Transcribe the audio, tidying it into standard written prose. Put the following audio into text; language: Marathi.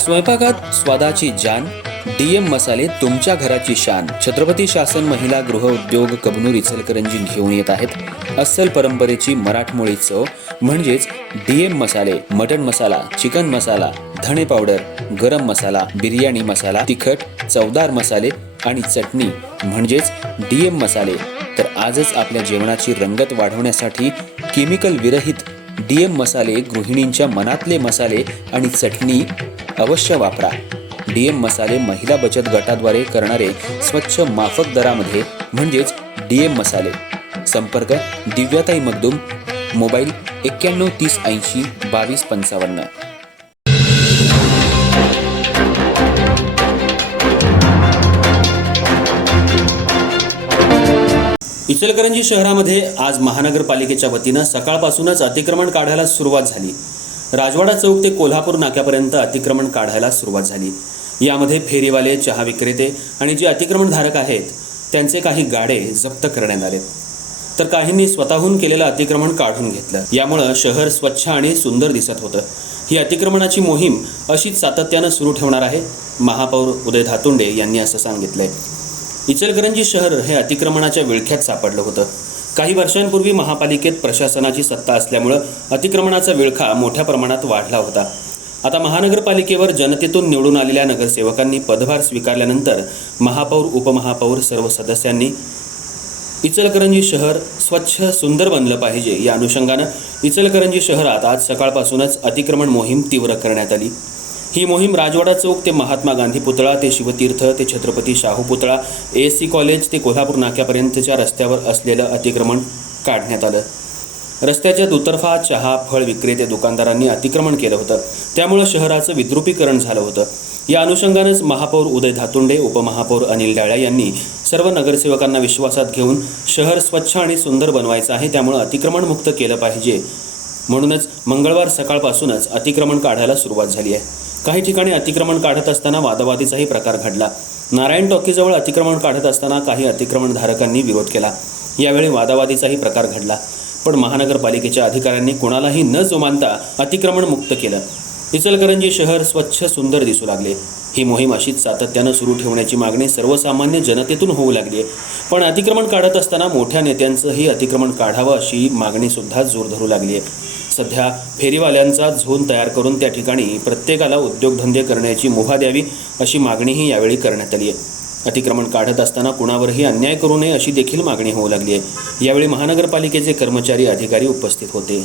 स्वयंपाकात स्वादाची जान, डीएम मसाले तुमच्या घराची शान. छत्रपती शासन महिला गृह उद्योग कबनूर इचलकरंजी घेऊन येत आहेत अस्सल परंपरेची मराठमोळी चव म्हणजेच डीएम मसाले. मटन मसाला, चिकन मसाला, धणे पावडर, गरम मसाला, बिर्याणी मसाला, तिखट चवदार मसाले आणि चटणी म्हणजेच डीएम मसाले. तर आजच आपल्या जेवणाची रंगत वाढवण्यासाठी केमिकल विरहित डीएम मसाले, गृहिणींच्या मनातले मसाले आणि चटणी अवश्य वापरा. डीएम मसाले महिला बचत गटाद्वारे करणारे स्वच्छ माफक दरामध्ये म्हणजेच डीएम मसाले. संपर्क दिव्याताई मगदूम, मोबाईल 91 30 80 22 55. इचलकरंजी शहरामध्ये आज महानगरपालिकेच्या वतीनं सकाळपासूनच अतिक्रमण काढायला सुरुवात झाली. राजवाडा चौक ते कोल्हापूर नाक्यापर्यंत अतिक्रमण काढायला सुरुवात झाली. यामध्ये फेरीवाले, चहा विक्रेते आणि जे अतिक्रमणधारक आहेत त्यांचे काही गाडे जप्त करण्यात आले, तर काहींनी स्वतःहून केलेलं अतिक्रमण काढून घेतलं. यामुळं शहर स्वच्छ आणि सुंदर दिसत होतं. ही अतिक्रमणाची मोहीम अशीच सातत्यानं सुरू ठेवणार आहे. महापौर उदय धातुंडे यांनी असं सांगितलंय. इचलकरंजी शहर हे अतिक्रमणाच्या विळख्यात सापडलं होतं. काही वर्षांपूर्वी महापालिकेत प्रशासनाची सत्ता असल्यामुळं अतिक्रमणाचा विळखा मोठ्या प्रमाणात वाढला होता. आता महानगरपालिकेवर जनतेतून निवडून आलेल्या नगरसेवकांनी पदभार स्वीकारल्यानंतर महापौर, उपमहापौर सर्व सदस्यांनी इचलकरंजी शहर स्वच्छ सुंदर बनलं पाहिजे या अनुषंगानं इचलकरंजी शहरात आज सकाळपासूनच अतिक्रमण मोहीम तीव्र करण्यात आली. ही मोहीम राजवाडा चौक ते महात्मा गांधी पुतळा ते शिवतीर्थ ते छत्रपती शाहू पुतळा, ASC कॉलेज ते कोल्हापूर नाक्यापर्यंतच्या रस्त्यावर असलेलं अतिक्रमण काढण्यात आलं. रस्त्याच्या दुतर्फा चहा, फळ विक्रेते, दुकानदारांनी अतिक्रमण केलं होतं. त्यामुळं शहराचं विद्रुपीकरण झालं होतं. या अनुषंगानेच महापौर उदय धातुंडे, उपमहापौर अनिल डाळ्या यांनी सर्व नगरसेवकांना विश्वासात घेऊन शहर स्वच्छ आणि सुंदर बनवायचं आहे, त्यामुळं अतिक्रमण मुक्त केलं पाहिजे. म्हणूनच मंगळवार सकाळपासूनच अतिक्रमण काढायला सुरुवात झाली आहे. काही ठिकाणी अतिक्रमण काढत असताना वादावादीचाही प्रकार घडला. नारायण टॉकीजवळ अतिक्रमण काढत असताना काही अतिक्रमणधारकांनी विरोध केला. यावेळी वादावादीचाही प्रकार घडला, पण महानगरपालिकेच्या अधिकाऱ्यांनी कोणालाही न जुमानता अतिक्रमण मुक्त केलं. इचलकरंजी शहर स्वच्छ सुंदर दिसू लागले. ही मोहीम अशीच सातत्यानं सुरू ठेवण्याची मागणी सर्वसामान्य जनतेतून होऊ लागली आहे. पण अतिक्रमण काढत असताना मोठ्या नेत्यांचंही अतिक्रमण काढावं अशी मागणीसुद्धा जोर धरू लागली आहे. सध्या फेरीवाल्यांचा झोन तयार करून त्या ठिकाणी प्रत्येकाला उद्योगधंदे करण्याची मुभा द्यावी अशी मागणीही यावेळी करण्यात आली आहे. अतिक्रमण काढत असताना कुणावरही अन्याय करू नये अशी देखील मागणी होऊ लागली आहे. यावेळी महानगरपालिकेचे कर्मचारी, अधिकारी उपस्थित होते.